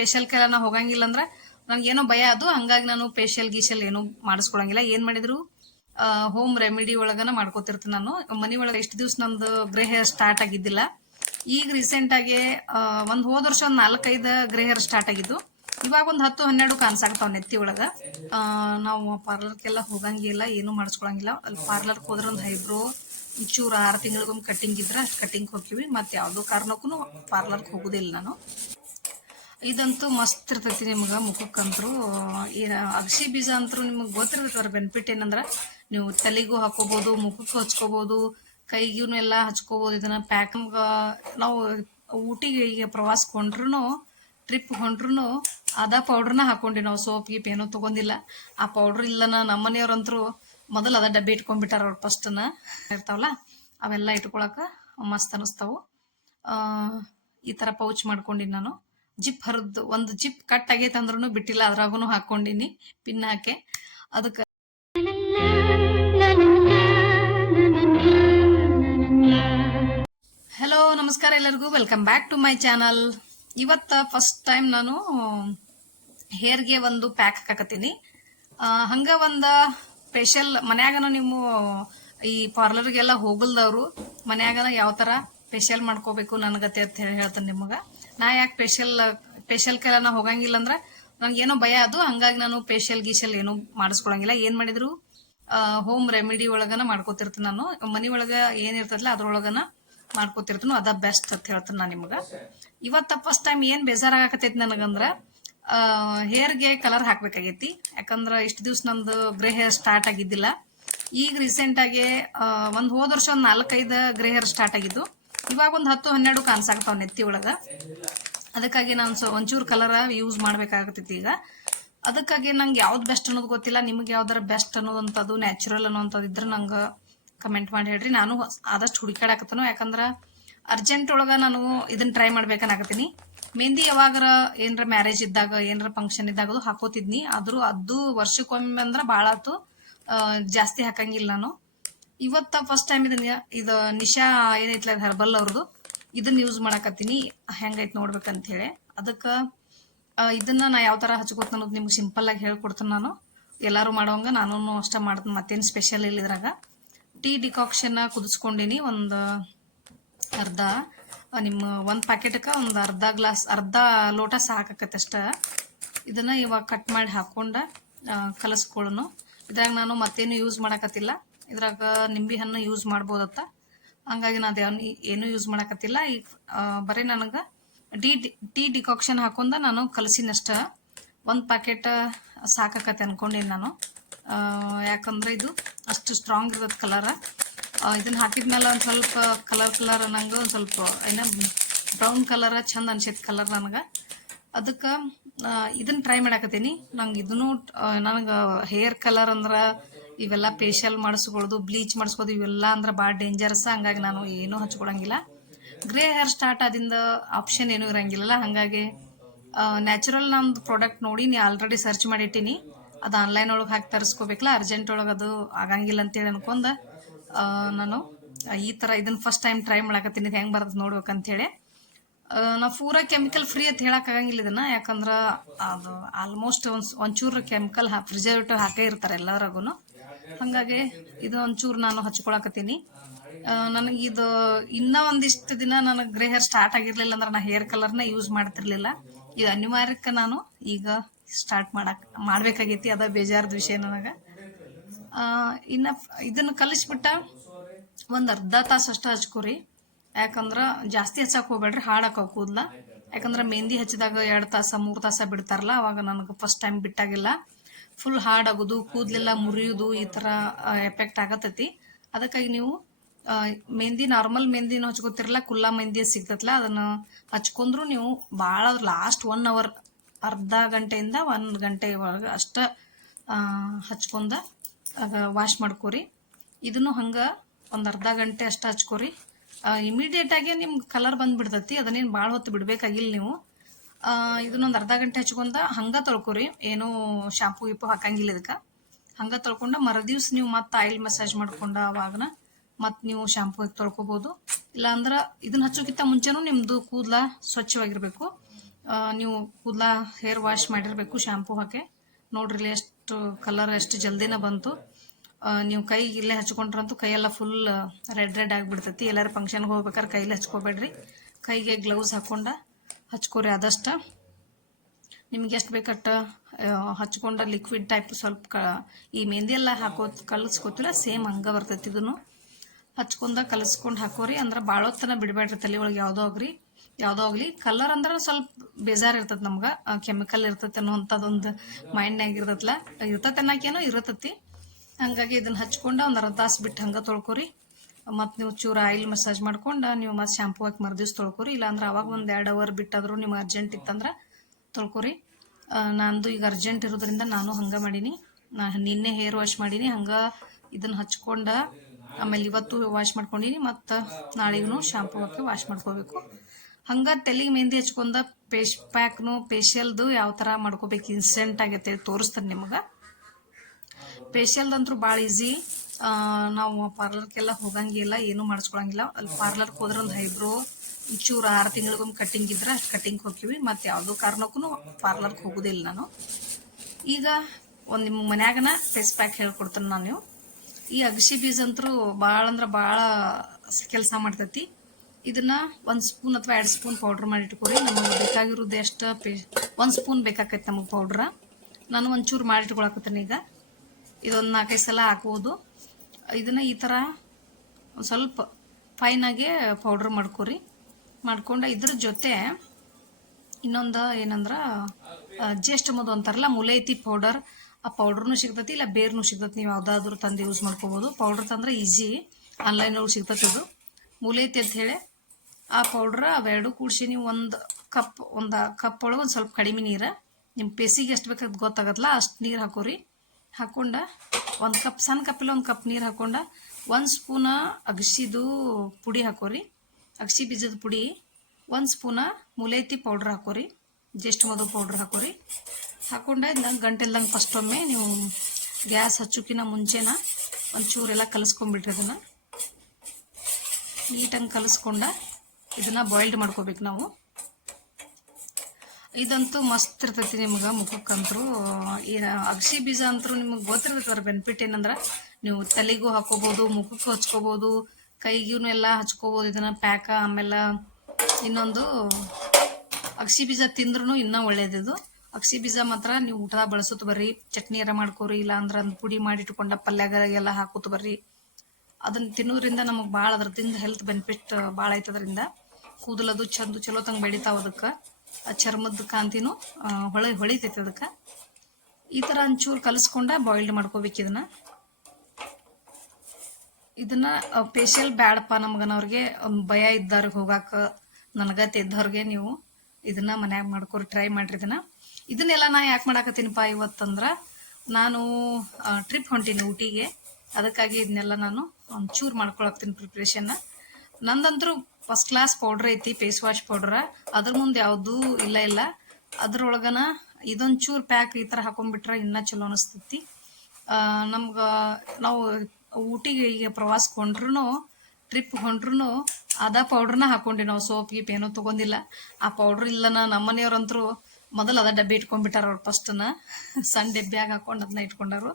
Facial ಕೆಲ ಹೋಗಂಗಿಲ್ಲ ಅಂದ್ರೆ ನನಗೇನೋ ಭಯ ಅದು. ಹಂಗಾಗಿ ನಾನು ಫೇಶಿಯಲ್ ಗೀಶಿಯಲ್ ಏನು ಮಾಡಿಸ್ಕೊಳಂಗಿಲ್ಲ. ಏನ್ ಮಾಡಿದ್ರು ಹೋಮ್ ರೆಮಿಡಿ ಒಳಗನ ಮಾಡ್ಕೋತಿರ್ತೀನಿ ನಾನು. ಮನಿ ಒಳಗೆ ಎಷ್ಟು ದಿವ್ಸ ನಮ್ದು ಗ್ರೇ ಹೇರ್ ಸ್ಟಾರ್ಟ್ ಆಗಿದ್ದಿಲ್ಲ. ಈಗ ರೀಸೆಂಟ್ ಆಗಿ ಹೋದ ವರ್ಷ 4-5 ಗ್ರೇ ಹೇರ್ ಸ್ಟಾರ್ಟ್ ಆಗಿದ್ದು. ಇವಾಗ 10-12 ಕಾಣಿಸಾಗ್ತಾವ ನೆತ್ತಿ ಒಳಗ. ನಾವು ಪಾರ್ಲರ್ಗೆಲ್ಲ ಹೋಗಂಗಿಲ್ಲ, ಏನು ಮಾಡಿಸ್ಕೊಳಂಗಿಲ್ಲ. ಅಲ್ಲಿ ಪಾರ್ಲರ್ಗೆ ಹೋದ್ರೆ ಒಂದು ಹೈಬ್ರೋ ಚೂರು 6 ತಿಂಗಳಿಗೊಮ್ಮೆ ಕಟ್ಟಿಂಗ್ ಇದ್ರೆ ಅಷ್ಟು ಕಟ್ಟಿಂಗ್ ಹೋಗ್ತೀವಿ. ಮತ್ತೆ ಯಾವ್ದೋ ಕಾರಣಕ್ಕೂ ಪಾರ್ಲರ್ಗೆ ಹೋಗುದಿಲ್ಲ ನಾನು. ಇದಂತೂ ಮಸ್ತ್ ಇರ್ತೈತಿ ನಿಮ್ಗೆ ಮುಖಕ್ಕಂತರೂ. ಅಗಸಿ ಬೀಜ ಅಂತೂ ನಿಮ್ಗೆ ಗೊತ್ತಿರ್ತೈತಿ ಅದ್ರ ಬೆನಿಫಿಟ್ ಏನಂದ್ರೆ ನೀವು ತಲೆಗೂ ಹಾಕೋಬಹುದು, ಮುಖಕ್ಕೂ ಹಚ್ಕೋಬಹುದು, ಕೈಗೂ ಎಲ್ಲ ಹಚ್ಕೋಬಹುದು. ಇದನ್ನ ಪ್ಯಾಕ್ ನಾವು ಊಟಿಗೆ ಈಗ ಪ್ರವಾಸಕ್ಕೆ ಹೊಂಟ್ರು, ಟ್ರಿಪ್ ಹೊಂಟ್ರು ಅದ ಪೌಡ್ರನ್ನ ಹಾಕೊಂಡಿ. ನಾವು ಸೋಪ್ ಗೀಪ್ ಏನೂ ತಗೊಂಡಿಲ್ಲ. ಆ ಪೌಡ್ರ್ ಇಲ್ಲನ ನಮ್ಮನೆಯವ್ರಂತರೂ ಮೊದಲು ಅದ ಡಬ್ಬಿ ಇಟ್ಕೊಂಡ್ಬಿಟ್ಟಾರ. ಅವ್ರ ಫಸ್ಟ್ನ ಇರ್ತಾವಲ್ಲ ಅವೆಲ್ಲ ಇಟ್ಕೊಳಕ ಮಸ್ತ್ ಅನಿಸ್ತಾವು. ಈ ತರ ಪೌಚ್ ಮಾಡ್ಕೊಂಡಿನಿ ನಾನು. ಜಿಪ್ ಹರಿದು ಒಂದು ಜಿಪ್ ಕಟ್ ಆಗೈತೆ ಅಂದ್ರೂ ಬಿಟ್ಟಿಲ್ಲ, ಅದ್ರಾಗೂ ಹಾಕೊಂಡಿನಿ ಪಿನ್ ಹಾಕಿ. ಅದಕ್ಕೆ ಹಲೋ ನಮಸ್ಕಾರ ಎಲ್ಲರಿಗೂ, welcome back to my channel. ಇವತ್ತ ಫಸ್ಟ್ ಟೈಮ್ ನಾನು ಹೇರ್ಗೆ ಒಂದು ಪ್ಯಾಕ್ ಹಾಕತ್ತೀನಿ. ಹಂಗ ಒಂದ ಫೇಶಿಯಲ್ ಮನ್ಯಾಗನ ನೀವು ಈ ಪಾರ್ಲರ್ಗೆಲ್ಲ ಹೋಗಲ್ದವ್ರು ಮನ್ಯಾಗನ ಯಾವ ತರ ಫೇಶಿಯಲ್ ಮಾಡ್ಕೋಬೇಕು ನನಗತ್ತೆ ಅಂತ ಹೇಳ್ತಾನೆ ನಿಮಗ. ನಾ ಯಾಕೆ ಫೇಶಿಯಲ್ ಕೆಲ ಹೋಗಂಗಿಲ್ಲ ಅಂದ್ರೆ ನನಗೇನೋ ಭಯ ಅದು. ಹಂಗಾಗಿ ನಾನು ಫೇಶಿಯಲ್ ಗೀಶಿಯಲ್ ಏನು ಮಾಡಿಸ್ಕೊಳಂಗಿಲ್ಲ. ಏನ್ ಮಾಡಿದ್ರು ಹೋಮ್ ರೆಮಿಡಿ ಒಳಗನ ಮಾಡ್ಕೋತಿರ್ತೀನಿ ನಾನು. ಮನಿ ಒಳಗ ಏನಿರ್ತದಲ್ಲ ಅದ್ರೊಳಗನ ಮಾಡ್ಕೋತಿರ್ತೀನಿ. ಅದ ಬೆಸ್ಟ್ ಅಂತ ಹೇಳ್ತೀನಿ ನಾನು ನಿಮ್ಗ. ಇವತ್ತ ಫಸ್ಟ್ ಟೈಮ್ ಏನ್ ಬೇಜಾರಾಗತೈತಿ ನನಗಂದ್ರ ಹೇರ್ಗೆ ಕಲರ್ ಹಾಕ್ಬೇಕಾಗೈತಿ. ಯಾಕಂದ್ರ ಇಷ್ಟು ದಿವ್ಸ ನಮ್ದು ಗ್ರೇ ಹೇರ್ ಸ್ಟಾರ್ಟ್ ಆಗಿದ್ದಿಲ್ಲ. ಈಗ ರೀಸೆಂಟ್ ಆಗಿ ಹೋದ ವರ್ಷ 4-5 ಗ್ರೇ ಹೇರ್ ಸ್ಟಾರ್ಟ್ ಆಗಿದ್ದು. ಇವಾಗ 10-12 ಕಾಣಿಸಾಗ್ತಾವ ನೆತ್ತಿ ಒಳಗ. ಅದಕ್ಕಾಗಿ ನಾನು ಒಂಚೂರು ಕಲರ್ ಯೂಸ್ ಮಾಡ್ಬೇಕಾಗತೈತಿ ಈಗ. ಅದಕ್ಕಾಗಿ ನಂಗೆ ಯಾವ್ದು ಬೆಸ್ಟ್ ಅನ್ನೋದು ಗೊತ್ತಿಲ್ಲ. ನಿಮ್ಗೆ ಯಾವ್ದಾರ ಬೆಸ್ಟ್ ಅನ್ನೋದಂಥದ್ದು ನ್ಯಾಚುರಲ್ ಅನ್ನೋಂಥದ್ದು ಇದ್ರೆ ನಂಗೆ ಕಮೆಂಟ್ ಮಾಡಿ ಹೇಳ್ರಿ. ನಾನು ಆದಷ್ಟು ಹುಡುಕಾಡಕತ್ತನು. ಯಾಕಂದ್ರ ಅರ್ಜೆಂಟ್ ಒಳಗ ನಾನು ಇದನ್ನ ಟ್ರೈ ಮಾಡ್ಬೇಕನ್ನಾಗತ್ತೀನಿ. ಮೆಹಂದಿ ಯಾವಾಗರ ಏನ್ರ ಮ್ಯಾರೇಜ್ ಇದ್ದಾಗ ಏನ್ರ ಫಂಕ್ಷನ್ ಇದ್ದಾಗ ಹಾಕೋತಿದ್ನಿ. ಆದ್ರೂ ಅದು ವರ್ಷಕ್ಕೊಮ್ಮೆ ಅಂದ್ರ ಭಾಳ ಆತು, ಜಾಸ್ತಿ ಹಾಕಂಗಿಲ್ಲ ನಾನು. ಇವತ್ತ ಫಸ್ಟ್ ಟೈಮ್ ಇದು ನಿಶಾ ಏನೈತ್ಲ ಹರ್ಬಲ್ ಅವ್ರದ್ದು ಇದನ್ನ ಯೂಸ್ ಮಾಡಕತ್ತೀನಿ. ಹೆಂಗೈತ್ ನೋಡ್ಬೇಕಂತ ಹೇಳಿ. ಅದಕ್ಕ ಇದನ್ನ ನಾ ಯಾವ ತರ ಹಚ್ಕೋತ ಅನ್ನೋದು ನಿಮ್ಗೆ ಸಿಂಪಲ್ ಆಗಿ ಹೇಳ್ಕೊಡ್ತೀನಿ ನಾನು. ಎಲ್ಲಾರು ಮಾಡೋಂಗ ನಾನು ಅಷ್ಟ ಮಾಡ್ತೀನಿ. ಮತ್ತೇನು ಸ್ಪೆಷಲ್ ಇಲ್ಲ ಇದ್ರಾಗ. ಟೀ ಡಿಕಾಕ್ಷನ್ ಕುದಿಸ್ಕೊಂಡಿನಿ. ಒಂದು ಅರ್ಧ ನಿಮ್ಮ ಒಂದು ಪ್ಯಾಕೆಟ್ಗೆ ಒಂದು ಅರ್ಧ ಲೋಟ ಸಾಕಾಕತ್ತೆ ಅಷ್ಟ. ಇದನ್ನ ಇವಾಗ ಕಟ್ ಮಾಡಿ ಹಾಕೊಂಡ ಕಲಸ್ಕೊಳ್ಳೋನು. ಇದ್ರಾಗ ನಾನು ಮತ್ತೇನು ಯೂಸ್ ಮಾಡಕತ್ತಿಲ್ಲ. ಇದ್ರಾಗ ನಿಂಬೆ ಹಣ್ಣು ಯೂಸ್ ಮಾಡ್ಬೋದತ್ತ. ಹಂಗಾಗಿ ನಾನು ಏನು ಯೂಸ್ ಮಾಡಕತ್ತಿಲ್ಲ. ಈಗ ಬರೀ ನನಗೆ ಟೀ ಡಿಕಾಕ್ಷನ್ ಹಾಕೊಂಡ ನಾನು ಕಲಸಿನಷ್ಟ. ಒಂದು ಪ್ಯಾಕೆಟ್ ಸಾಕಾಕತ್ತೆ ಅನ್ಕೊಂಡೇನಿ ನಾನು. ಯಾಕಂದ್ರೆ ಇದು ಅಷ್ಟು ಸ್ಟ್ರಾಂಗ್ ಇರೋದು ಕಲರ್. ಇದನ್ನ ಹಾಕಿದ್ಮೇಲೆ ಒಂದು ಸ್ವಲ್ಪ ಕಲರ್ ನಂಗೆ ಒಂದು ಸ್ವಲ್ಪ ಬ್ರೌನ್ ಕಲರ್ ಚಂದ ಅನ್ಸೈತಿ ಕಲರ್ ನನಗೆ. ಅದಕ್ಕೆ ಇದನ್ನ ಟ್ರೈ ಮಾಡಾಕತ್ತೀನಿ. ನಂಗೆ ಇದನ್ನು ನನಗೆ ಹೇರ್ ಕಲರ್ ಅಂದ್ರೆ ಇವೆಲ್ಲ ಫೇಶಿಯಲ್ ಮಾಡಿಸ್ಕೊಳ್ಳೋದು, ಬ್ಲೀಚ್ ಮಾಡಿಸ್ಕೋದು ಇವೆಲ್ಲ ಅಂದ್ರೆ ಭಾಳ ಡೇಂಜರಸ್. ಹಂಗಾಗಿ ನಾನು ಏನೂ ಹಚ್ಕೊಳಂಗಿಲ್ಲ. ಗ್ರೇ ಹೇರ್ ಸ್ಟಾರ್ಟ್ ಆದಿಂದ ಆಪ್ಷನ್ ಏನೂ ಇರಂಗಿಲ್ಲ. ಹಾಗಾಗಿ ನ್ಯಾಚುರಲ್ ನಮ್ದು ಪ್ರಾಡಕ್ಟ್ ನೋಡಿ ನೀ ಆಲ್ರೆಡಿ ಸರ್ಚ್ ಮಾಡಿಟ್ಟಿನಿ. ಅದು ಆನ್ಲೈನ್ ಒಳಗೆ ಹಾಕಿ ತರಿಸ್ಕೋಬೇಕಲ್ಲ, ಅರ್ಜೆಂಟ್ ಒಳಗೆ ಅದು ಆಗಂಗಿಲ್ಲ ಅಂತೇಳಿ ಅನ್ಕೊಂಡ ನಾನು ಈ ಥರ ಇದನ್ನ ಫಸ್ಟ್ ಟೈಮ್ ಟ್ರೈ ಮಾಡಕತ್ತೀನಿ. ಇದು ಹೆಂಗೆ ಬರೋದು ನೋಡ್ಬೇಕಂತೇಳಿ. ನಾವು ಪೂರಾ ಕೆಮಿಕಲ್ ಫ್ರೀ ಅಂತ ಹೇಳಕ್ ಆಗಂಗಿಲ್ಲ ಇದನ್ನ. ಯಾಕಂದ್ರೆ ಅದು ಆಲ್ಮೋಸ್ಟ್ ಒಂಚೂರು ಕೆಮಿಕಲ್ ಪ್ರಿಸರ್ವೇಟಿವ್ ಹಾಕೇ ಇರ್ತಾರೆ ಎಲ್ಲರಾಗೂ. ಹಾಗಾಗಿ ಇದು ಒಂಚೂರು ನಾನು ಹಚ್ಕೊಳಕತ್ತೀನಿ. ನನಗೆ ಇದು ಇನ್ನ ಒಂದಿಷ್ಟು ದಿನ ನನಗೆ ಗ್ರೇ ಹೇರ್ ಸ್ಟಾರ್ಟ್ ಆಗಿರ್ಲಿಲ್ಲ ಅಂದ್ರೆ ನಾ ಹೇರ್ ಕಲರ್ನ ಯೂಸ್ ಮಾಡ್ತಿರ್ಲಿಲ್ಲ. ಇದು ಅನಿವಾರ್ಯಕ್ಕೆ ನಾನು ಈಗ ಸ್ಟಾರ್ಟ್ ಮಾಡ್ಬೇಕಾಗೈತಿ. ಅದ ಬೇಜಾರದ ವಿಷಯ ನನಗೆ. ಇನ್ನ ಇದನ್ನ ಕಲಿಸ್ಬಿಟ್ಟ ಒಂದು ಅರ್ಧ ತಾಸು ಅಷ್ಟ ಹಚ್ಕೋರಿ. ಯಾಕಂದ್ರೆ ಜಾಸ್ತಿ ಹಚ್ಚಕ್ ಹೋಗ್ಬೇಡ್ರಿ, ಹಾಳಾಕವ್ ಕೂದ್ಲ. ಯಾಕಂದ್ರೆ ಮೆಹಂದಿ ಹಚ್ಚಿದಾಗ 2 ತಾಸ 3 ತಾಸ ಬಿಡ್ತಾರಲ್ಲ, ಅವಾಗ ನನಗೆ ಫಸ್ಟ್ ಟೈಮ್ ಬಿಟ್ಟಾಗಿಲ್ಲ. ಫುಲ್ ಹಾರ್ಡ್ ಆಗೋದು, ಕೂದಲೆಲ್ಲ ಮುರಿಯೋದು ಈ ಥರ ಎಫೆಕ್ಟ್ ಆಗತೈತಿ. ಅದಕ್ಕಾಗಿ ನೀವು ಮೆಹಂದಿ ನಾರ್ಮಲ್ ಮೆಹಂದಿನ ಹಚ್ಕೋತಿರಲ್ಲ, ಕುಲ್ಲಾ ಮೆಹಂದಿ ಸಿಗ್ತೈತಲ್ಲ, ಅದನ್ನು ಹಚ್ಕೊಂಡ್ರು ನೀವು ಭಾಳ ಲಾಸ್ಟ್ 1 ಅವರ್ ಅರ್ಧ ಗಂಟೆಯಿಂದ 1 ಗಂಟೆ ಒಳಗೆ ಅಷ್ಟ ಹಚ್ಕೊಂಡ ವಾಶ್ ಮಾಡ್ಕೋರಿ. ಇದನ್ನು ಹಂಗೆ ಒಂದು ಅರ್ಧ ಗಂಟೆ ಅಷ್ಟ ಹಚ್ಕೋರಿ. ಇಮಿಡಿಯೇಟ್ ಆಗಿ ನಿಮ್ಗೆ ಕಲರ್ ಬಂದ್ಬಿಡ್ತೈತಿ. ಅದನ್ನೇನು ಭಾಳ ಹೊತ್ತು ಬಿಡ್ಬೇಕಾಗಿಲ್ಲ ನೀವು. ಇದನ್ನೊಂದು ಅರ್ಧ ಗಂಟೆ ಹಚ್ಕೊಂಡ ಹಂಗ ತೊಳ್ಕೊರಿ. ಏನೂ ಶಾಂಪೂ ಗೀಪು ಹಾಕಂಗಿಲ್ಲ ಇದಕ್ಕೆ. ಹಂಗ ತೊಳ್ಕೊಂಡ ಮರದಿವ್ಸ ನೀವು ಮತ್ತೆ ಆಯಿಲ್ ಮಸಾಜ್ ಮಾಡ್ಕೊಂಡ ಅವಾಗನ ಮತ್ತೆ ನೀವು ಶಾಂಪೂ ತೊಳ್ಕೊಬೋದು. ಇಲ್ಲಾಂದ್ರೆ ಇದನ್ನ ಹಚ್ಚೋಕ್ಕಿಂತ ಮುಂಚೆನೂ ನಿಮ್ದು ಕೂದಲ ಸ್ವಚ್ಛವಾಗಿರ್ಬೇಕು. ನೀವು ಕೂದಲ ಹೇರ್ ವಾಶ್ ಮಾಡಿರಬೇಕು ಶಾಂಪೂ ಹಾಕಿ. ನೋಡ್ರಿ ಎಷ್ಟು ಕಲರ್ ಎಷ್ಟು ಜಲ್ದಿನ ಬಂತು. ನೀವು ಕೈಗೆ ಇಲ್ಲೇ ಹಚ್ಕೊಂಡ್ರಂತೂ ಕೈಯೆಲ್ಲ ಫುಲ್ ರೆಡ್ ಆಗಿಬಿಡ್ತೈತಿ. ಎಲ್ಲರೂ ಫಂಕ್ಷನ್ಗೆ ಹೋಗ್ಬೇಕಾದ್ರೆ ಕೈಲಿ ಹಚ್ಕೋಬೇಡ್ರಿ, ಕೈಗೆ ಗ್ಲೌಸ್ ಹಾಕೊಂಡ ಹಚ್ಕೋರಿ. ಆದಷ್ಟು ನಿಮ್ಗೆ ಎಷ್ಟು ಬೇಕಟ್ಟ ಹಚ್ಕೊಂಡ ಲಿಕ್ವಿಡ್ ಟೈಪ್ ಸ್ವಲ್ಪ ಈ ಮೆಹಂದಿ ಎಲ್ಲ ಕಲಿಸ್ಕೊತಿಲ್ಲ ಸೇಮ್ ಹಂಗೆ ಬರ್ತೈತಿ. ಇದನ್ನು ಹಚ್ಕೊಂಡ ಕಲಿಸ್ಕೊಂಡು ಹಾಕೋರಿ. ಅಂದ್ರೆ ಭಾಳೊತ್ತನ ಬಿಡಬೇಡ್ರಿ ತಲೆ ಒಳಗೆ ಯಾವುದೋ ಆಗಲಿ. ಕಲರ್ ಅಂದ್ರೆ ಸ್ವಲ್ಪ ಬೇಜಾರು ಇರ್ತೈತಿ ನಮ್ಗೆ, ಕೆಮಿಕಲ್ ಇರ್ತೈತೆ ಅನ್ನೋಂಥದ್ದೊಂದು ಮೈಂಡ್ನಾಗ ಇರ್ತೈತೆ ಅನ್ನೋಕೇನೋ ಇರತೈತಿ. ಹಂಗಾಗಿ ಇದನ್ನ ಹಚ್ಕೊಂಡು ಒಂದು ಅರ್ಧ ತಾಸು ಬಿಟ್ಟು ಹಂಗೆ ತೊಳ್ಕೊರಿ. ಮತ್ತು ನೀವು ಚೂರು ಆಯಿಲ್ ಮಸಾಜ್ ಮಾಡ್ಕೊಂಡು ನೀವು ಮತ್ತೆ ಶಾಂಪೂ ಹಾಕಿ ಮರ್ದಿವ್ಸ ತೊಳ್ಕೊರಿ. ಇಲ್ಲಾಂದ್ರೆ ಅವಾಗ ಒಂದು 2 ಅವರ್ ಬಿಟ್ಟಾದರೂ ನಿಮ್ಗೆ ಅರ್ಜೆಂಟ್ ಇತ್ತಂದ್ರೆ ತೊಳ್ಕೊರಿ. ನಂದು ಈಗ ಅರ್ಜೆಂಟ್ ಇರೋದ್ರಿಂದ ನಾನು ಹಂಗೆ ಮಾಡೀನಿ. ನಿನ್ನೆ ಹೇರ್ ವಾಶ್ ಮಾಡೀನಿ, ಹಂಗೆ ಇದನ್ನು ಹಚ್ಕೊಂಡು ಆಮೇಲೆ ಇವತ್ತು ವಾಶ್ ಮಾಡ್ಕೊಂಡೀನಿ. ಮತ್ತು ನಾಳೆಗೂ ಶಾಂಪೂ ಹಾಕಿ ವಾಶ್ ಮಾಡ್ಕೋಬೇಕು. ಹಂಗೆ ತಲೆಗೆ ಮೆಹಂದಿ ಹಚ್ಕೊಂಡ ಫೇಶಿಯಲ್ದು ಯಾವ ಥರ ಮಾಡ್ಕೋಬೇಕು ಇನ್ಸ್ಟೆಂಟ್ ಆಗೈತೆ ತೋರಿಸ್ತಾರೆ ನಿಮ್ಗೆ. ಫೇಶಿಯಲ್ದಂತೂ ಭಾಳ ಈಸಿ. ನಾವು ಪಾರ್ಲರ್ಗೆಲ್ಲ ಹೋಗಂಗಿಲ್ಲ, ಏನೂ ಮಾಡಿಸ್ಕೊಳಂಗಿಲ್ಲ. ಅಲ್ಲಿ ಪಾರ್ಲರ್ಗೆ ಹೋದ್ರೆ ಒಂದು ಐಬ್ರೋ ಚೂರು 6 ತಿಂಗಳಿಗೊಮ್ಮೆ ಕಟ್ಟಿಂಗ್ ಇದ್ರೆ ಅಷ್ಟು ಕಟ್ಟಿಂಗ್ ಹೋಗ್ತೀವಿ. ಮತ್ತು ಯಾವುದೋ ಕಾರಣಕ್ಕೂ ಪಾರ್ಲರ್ಗೆ ಹೋಗೋದಿಲ್ಲ ನಾನು. ಈಗ ಒಂದು ನಿಮ್ಮ ಮನ್ಯಾಗನ ಫೇಸ್ ಪ್ಯಾಕ್ ಹೇಳ್ಕೊಡ್ತೇನೆ ನಾನು. ಈ ಅಗಸಿ ಬೀಜ ಅಂತೂ ಭಾಳ ಅಂದ್ರೆ ಭಾಳ ಕೆಲಸ ಮಾಡ್ತೈತಿ. ಇದನ್ನ 1 ಸ್ಪೂನ್ ಅಥವಾ 2 ಸ್ಪೂನ್ ಪೌಡ್ರ್ ಮಾಡಿ ಇಟ್ಕೊರಿ. ನಮಗೆ ಬೇಕಾಗಿರೋದು ಎಷ್ಟು 1 ಸ್ಪೂನ್ ಬೇಕಾಕೈತೆ ನಮಗೆ ಪೌಡ್ರ. ನಾನು ಒಂಚೂರು ಮಾಡಿ ಇಟ್ಕೊಳಕತ್ತೀನಿ. ಈಗ ಇದೊಂದು 4-5 ಸಲ ಹಾಕೋದು. ಇದನ್ನ ಈ ಥರ ಒಂದು ಸ್ವಲ್ಪ ಫೈನಾಗೆ ಪೌಡ್ರ್ ಮಾಡ್ಕೊರಿ. ಮಾಡ್ಕೊಂಡು ಇದ್ರ ಜೊತೆ ಇನ್ನೊಂದು ಏನಂದ್ರೆ ಜ್ಯೇಷ್ಠ ಮಧು ಅಂತಾರಲ್ಲ, ಮುಲೈತಿ ಪೌಡರ್. ಆ ಪೌಡ್ರೂ ಸಿಗ್ತೈತಿ, ಇಲ್ಲ ಬೇರ್ನೂ ಸಿಗ್ತೈತಿ. ನೀವು ಯಾವುದಾದ್ರೂ ತಂದು ಯೂಸ್ ಮಾಡ್ಕೋಬೋದು. ಪೌಡ್ರ್ ತಂದ್ರೆ ಈಸಿ, ಆನ್ಲೈನೊಳಗೆ ಸಿಗ್ತೈತಿ. ಇದು ಮುಲೈತಿ ಅಂತ ಹೇಳಿ ಆ ಪೌಡ್ರ ಅವೆರಡು ಕೂಡಿಸಿ ನೀವು ಒಂದು ಕಪ್ ಒಳಗೆ ಒಂದು ಸ್ವಲ್ಪ ಕಡಿಮೆ ನೀರು, ನಿಮ್ಮ ಪೇಸಿಗೆ ಎಷ್ಟು ಬೇಕಾದ ಗೊತ್ತಾಗತ್ತಲ್ಲ ಅಷ್ಟು ನೀರು ಹಾಕೋರಿ. ಹಾಕೊಂಡ ಒಂದು ಕಪ್ ಸಣ್ಣ ಕಪ್ಪಿಲ್ಲ ಒಂದು ಕಪ್ ನೀರು ಹಾಕೊಂಡ 1 ಸ್ಪೂನ ಅಗಸಿದು ಪುಡಿ ಹಾಕೋರಿ, ಅಗಸಿ ಬೀಜದ ಪುಡಿ. 1 ಸ್ಪೂನ ಮುಲೈತಿ ಪೌಡ್ರ್ ಹಾಕೋರಿ, ಜ್ಯೇಷ್ಠ ಮಧು ಪೌಡ್ರ್ ಹಾಕೋರಿ. ಹಾಕೊಂಡ ಇದನ್ನ ಗಂಟೆಲ್ದಂಗೆ ಫಸ್ಟ್ ಒಮ್ಮೆ ನೀವು ಗ್ಯಾಸ್ ಹಚ್ಚೋಕಿನ ಮುಂಚೆನ ಒಂಚೂರೆಲ್ಲ ಕಲಿಸ್ಕೊಂಡ್ಬಿಟ್ರಿ. ಇದನ್ನು ನೀಟಾಗಿ ಕಲಿಸ್ಕೊಂಡ ಇದನ್ನ ಬಾಯ್ಲ್ಡ್ ಮಾಡ್ಕೋಬೇಕು ನಾವು. ಇದಂತೂ ಮಸ್ತ್ ಇರ್ತೈತಿ ನಿಮ್ಗೆ ಮುಖಕ್ಕಂತರೂ. ಈ ಅಗಸಿ ಬೀಜ ಅಂತೂ ನಿಮಗೆ ಗೊತ್ತಿರ್ತೈತೆ ಅದ್ರ ಬೆನಿಫಿಟ್ ಏನಂದ್ರೆ ನೀವು ತಲೆಗೂ ಹಾಕೋಬೋದು, ಮುಖಕ್ಕೂ ಹಚ್ಕೋಬೋದು, ಕೈಗೂ ಎಲ್ಲ ಹಚ್ಕೋಬೋದು ಇದನ್ನ ಪ್ಯಾಕ. ಆಮೇಲೆ ಇನ್ನೊಂದು ಅಗಸಿ ಬೀಜ ತಿಂದ್ರೂ ಇನ್ನೂ ಒಳ್ಳೇದಿದು. ಅಗಸಿ ಬೀಜ ಮಾತ್ರ ನೀವು ಊಟದಾಗ ಬಳಸೋದು ಬರ್ರಿ, ಚಟ್ನಿ ಎಲ್ಲ ಮಾಡ್ಕೋರಿ, ಇಲ್ಲ ಅಂದ್ರೆ ಅದನ್ನ ಪುಡಿ ಮಾಡಿ ಇಟ್ಕೊಂಡ ಪಲ್ಯಗಳಿಗೆಲ್ಲ ಹಾಕೋದು ಬರ್ರಿ. ಅದನ್ನ ತಿನ್ನೋದ್ರಿಂದ ನಮಗೆ ಭಾಳ ಅದ್ರದಿಂದ ಹೆಲ್ತ್ ಬೆನಿಫಿಟ್ ಭಾಳ ಐತದ್ರಿಂದ. ಕೂದಲದು ಚಲೋ ತಂಗ ಬೆಳಿತಾವ. ಅದಕ್ಕೆ ಚರ್ಮದ ಕಾಂತಿನೂ ಹೊಳಿತೈತೆ ಅದಕ್ಕೆ. ಈ ಥರ ಒಂಚೂರು ಕಲಿಸ್ಕೊಂಡ ಬಾಯ್ಲ್ಡ್ ಮಾಡ್ಕೋಬೇಕು ಇದನ್ನ ಫೇಶಿಯಲ್ ಬ್ಯಾಡಪ್ಪ ನಮ್ಗನವ್ರಿಗೆ ಭಯ ಇದ್ದವ್ರಿಗೆ ಹೋಗಾಕ, ನನಗತ್ತೆ ಇದ್ದವ್ರಿಗೆ ನೀವು ಇದನ್ನ ಮನ್ಯಾಗ ಮಾಡ್ಕೊರಿ, ಟ್ರೈ ಮಾಡ್ರಿ. ಇದನ್ನೆಲ್ಲ ನಾ ಯಾಕೆ ಮಾಡಾಕತ್ತೀನಿಪ್ಪ ಇವತ್ತಂದ್ರೆ ನಾನು ಟ್ರಿಪ್ ಹೊಂಟೀನಿ ಊಟಿಗೆ. ಅದಕ್ಕಾಗಿ ಇದನ್ನೆಲ್ಲ ನಾನು ಒಂಚೂರು ಮಾಡ್ಕೊಳಕ್ತೀನಿ ಪ್ರಿಪ್ರೇಷನ್ನ. ನಂದಂತರೂ ಫಸ್ಟ್ ಕ್ಲಾಸ್ ಪೌಡ್ರ್ ಐತಿ, ಫೇಸ್ ವಾಶ್ ಪೌಡ್ರ. ಅದ್ರ ಮುಂದೆ ಯಾವುದೂ ಇಲ್ಲ. ಅದ್ರೊಳಗನ ಇದೊಂಚೂರು ಪ್ಯಾಕ್ ಈ ಥರ ಹಾಕೊಂಡ್ಬಿಟ್ರೆ ಇನ್ನೂ ಚಲೋ ಅನಿಸ್ತೈತಿ ನಮ್ಗೆ. ನಾವು ಊಟಿಗೆ ಈಗ ಪ್ರವಾಸಕ್ಕೆ ಹೊಂಟ್ರು, ಟ್ರಿಪ್ ಹೊಂಟ್ರು ಅದ ಪೌಡ್ರನ್ನ ಹಾಕೊಂಡಿ ನಾವು. ಸೋಪ್ ಗೀಪ್ ಏನೂ ತೊಗೊಂಡಿಲ್ಲ. ಆ ಪೌಡ್ರ್ ಇಲ್ಲನ ನಮ್ಮನೆಯವ್ರಂತರೂ ಮೊದಲು ಅದ ಡಬ್ಬಿ ಇಟ್ಕೊಂಡ್ಬಿಟ್ಟಾರ. ಅವ್ರು ಫಸ್ಟನ್ನ ಸಣ್ಣ ಡಬ್ಬಿಯಾಗ ಹಾಕೊಂಡು ಅದನ್ನ ಇಟ್ಕೊಂಡಾರು.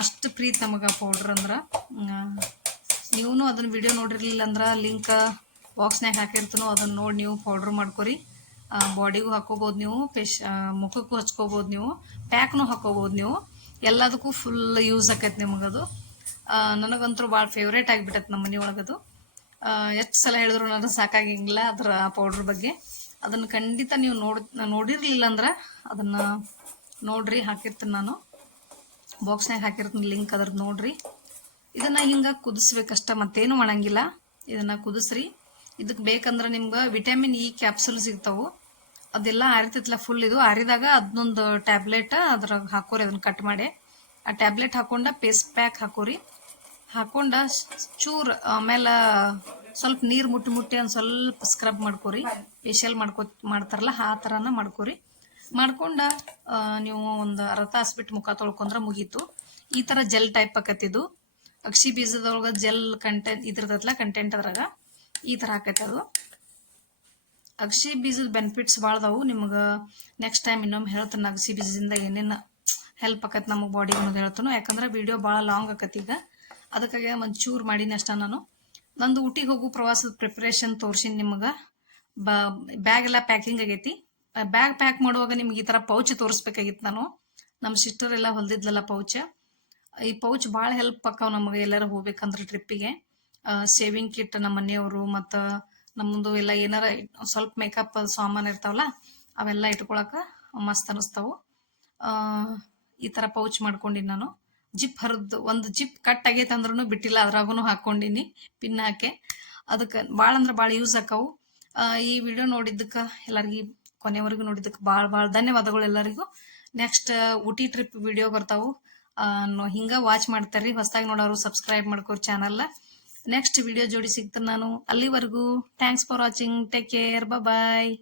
ಅಷ್ಟು ಪ್ರೀತಿ ನಮಗೆ ಪೌಡ್ರ್ ಅಂದ್ರೆ. ನೀವು ಅದನ್ನ ವಿಡಿಯೋ ನೋಡಿರ್ಲಿಲ್ಲ ಅಂದ್ರೆ ಲಿಂಕ್ ಬಾಕ್ಸ್ನಾಗ ಹಾಕಿರ್ತೀನೋ ಅದನ್ನ ನೋಡಿ ನೀವು ಪೌಡ್ರ್ ಮಾಡ್ಕೊರಿ. ಬಾಡಿಗೂ ಹಾಕೋಬೋದು ನೀವು, ಮುಖಕ್ಕೂ ಹಚ್ಕೋಬೋದು ನೀವು, ಪ್ಯಾಕ್ನೂ ಹಾಕೋಬೋದು ನೀವು. ಎಲ್ಲದಕ್ಕೂ ಫುಲ್ ಯೂಸ್ ಆಕೈತೆ ನಿಮಗದು. ನನಗಂತೂ ಭಾಳ ಫೇವ್ರೇಟ್ ಆಗಿಬಿಟ್ಟೈತೆ ನಮ್ಮ ಮನೆ ಒಳಗದು. ಎಷ್ಟು ಸಲ ಹೇಳಿದ್ರು ನನಗೆ ಸಾಕಾಗಿಂಗಿಲ್ಲ ಅದ್ರ ಪೌಡ್ರ್ ಬಗ್ಗೆ. ಅದನ್ನು ಖಂಡಿತ ನೀವು ನೋಡಿರ್ಲಿಲ್ಲ ಅಂದ್ರೆ ಅದನ್ನು ನೋಡ್ರಿ, ಹಾಕಿರ್ತೀನಿ ನಾನು ಬಾಕ್ಸ್ನಾಗ ಹಾಕಿರ್ತೀನಿ ಲಿಂಕ್, ಅದ್ರದ್ದು ನೋಡ್ರಿ. ಇದನ್ನು ಹಿಂಗೆ ಕುದಿಸ್ಬೇಕಷ್ಟ, ಮತ್ತೇನು ಮಾಡಂಗಿಲ್ಲ. ಇದನ್ನು ಕುದಿಸ್ರಿ. ಇದಕ್ಕೆ ಬೇಕಂದ್ರೆ ನಿಮ್ಗೆ ವಿಟಮಿನ್ ಇ ಕ್ಯಾಪ್ಸುಲ್ ಸಿಗ್ತಾವೆ. ಅದೆಲ್ಲ ಆರಿತೈತಲ್ಲ ಫುಲ್. ಇದು ಆರಿದಾಗ ಅದನ್ನೊಂದು ಟ್ಯಾಬ್ಲೆಟ್ ಅದ್ರಾಗ ಹಾಕೋರಿ, ಅದನ್ನು ಕಟ್ ಮಾಡಿ. ಆ ಟ್ಯಾಬ್ಲೆಟ್ ಹಾಕೊಂಡ ಫೇಸ್ ಪ್ಯಾಕ್ ಹಾಕೋರಿ. ಹಾಕೊಂಡ ಚೂರು ಆಮೇಲೆ ಸ್ವಲ್ಪ ನೀರು ಮುಟ್ಟಿ ಒಂದು ಸ್ವಲ್ಪ ಸ್ಕ್ರಬ್ ಮಾಡ್ಕೋರಿ. ಫೇಶಿಯಲ್ ಮಾಡ್ತಾರಲ್ಲ ಆ ಥರನ ಮಾಡ್ಕೋರಿ. ಮಾಡ್ಕೊಂಡ ನೀವು ಒಂದು ಅರ್ಧ ತಾಸು ಬಿಟ್ಟು ಮುಖ ತೊಳ್ಕೊಂಡ್ರೆ ಮುಗೀತು. ಈ ಥರ ಜೆಲ್ ಟೈಪ್ ಆಕೈತಿದು. ಅಗಸಿ ಬೀಜದೊಳಗೆ ಜೆಲ್ ಕಂಟೆಂಟ್ ಇದ್ರದಲ್ಲ ಕಂಟೆಂಟ್, ಅದ್ರಾಗ ಈ ಥರ ಆಕೈತೆ ಅದು. ಅಗಸಿ ಬೀಜದ ಬೆನಿಫಿಟ್ಸ್ ಭಾಳ ಅದಾವು. ನಿಮ್ಗೆ ನೆಕ್ಸ್ಟ್ ಟೈಮ್ ಇನ್ನೊಮ್ಮೆ ಹೇಳ್ತಾನೆ ಅಗಸಿ ಬೀಜದಿಂದ ಏನೇನು ಹೆಲ್ಪ್ ಆಕತಿ ನಮಗೆ ಬಾಡಿ ಅನ್ನೋದು ಹೇಳ್ತಾನು. ಯಾಕಂದ್ರೆ ವಿಡಿಯೋ ಭಾಳ ಲಾಂಗ್ ಆಕತಿ ಈಗ, ಅದಕ್ಕಾಗಿ ಒಂಚೂರು ಮಾಡೀನಿ ಅಷ್ಟ. ನಾನು ನಂದು ಊಟಿಗೆ ಹೋಗು ಪ್ರವಾಸದ ಪ್ರಿಪ್ರೇಷನ್ ತೋರ್ಸಿನಿ ನಿಮಗೆ. ಬ್ಯಾಗ್ ಎಲ್ಲ ಪ್ಯಾಕಿಂಗ್ ಆಗೈತಿ. ಬ್ಯಾಗ್ ಪ್ಯಾಕ್ ಮಾಡುವಾಗ ನಿಮ್ಗೆ ಈ ಥರ ಪೌಚ್ ತೋರಿಸ್ಬೇಕಾಗಿತ್ತು. ನಾನು ನಮ್ಮ ಸಿಸ್ಟರ್ ಎಲ್ಲ ಹೊಲ್ದಿದ್ಲಲ್ಲ ಪೌಚ್. ಈ ಪೌಚ್ ಭಾಳ ಹೆಲ್ಪ್ ಆಕಾವ್ ನಮಗೆ ಎಲ್ಲಾರು ಹೋಗ್ಬೇಕಂದ್ರೆ ಟ್ರಿಪ್ಪಿಗೆ. ಸೇವಿಂಗ್ ಕಿಟ್ ನಮ್ಮ ಮನೆಯವರು ಮತ್ತು ನಮ್ಮದು ಎಲ್ಲ ಏನಾರ ಸ್ವಲ್ಪ ಮೇಕಪ್ ಸಾಮಾನು ಇರ್ತಾವಲ್ಲ ಅವೆಲ್ಲ ಇಟ್ಕೊಳಕ ಮಸ್ತ್ ಅನಿಸ್ತಾವು. ಈ ಥರ ಪೌಚ್ ಮಾಡ್ಕೊಂಡಿನಿ ನಾನು. ಜಿಪ್ ಹರಿದು ಒಂದು ಜಿಪ್ ಕಟ್ ಆಗೈತೆ ಅಂದ್ರೂ ಬಿಟ್ಟಿಲ್ಲ, ಅದ್ರಾಗೂ ಹಾಕ್ಕೊಂಡಿನಿ ಪಿನ್ ಹಾಕಿ. ಅದಕ್ಕೆ ಭಾಳ ಅಂದ್ರೆ ಭಾಳ ಯೂಸ್ ಆಕಾವು. ಈ ವಿಡಿಯೋ ನೋಡಿದ್ದಕ್ಕೆ ಎಲ್ಲರಿಗೂ ಕೊನೆವರೆಗೂ ನೋಡಿದ್ದಕ್ಕೆ ಭಾಳ ಧನ್ಯವಾದಗಳು ಎಲ್ಲರಿಗೂ. ನೆಕ್ಸ್ಟ್ ಊಟಿ ಟ್ರಿಪ್ ವಿಡಿಯೋ ಬರ್ತಾವು, ಹಿಂಗ ವಾಚ್ ಮಾಡ್ತಾರ್ರಿ. ಹೊಸದಾಗಿ ನೋಡೋರು ಸಬ್ಸ್ಕ್ರೈಬ್ ಮಾಡ್ಕೋರಿ ಚಾನಲ್. ನೆಕ್ಸ್ಟ್ ವಿಡಿಯೋ ಜೋಡಿ ಸಿಗ್ತೀನಿ ನಾನು. ಅಲ್ಲಿವರೆಗೂ thanks for watching. Take care. Bye.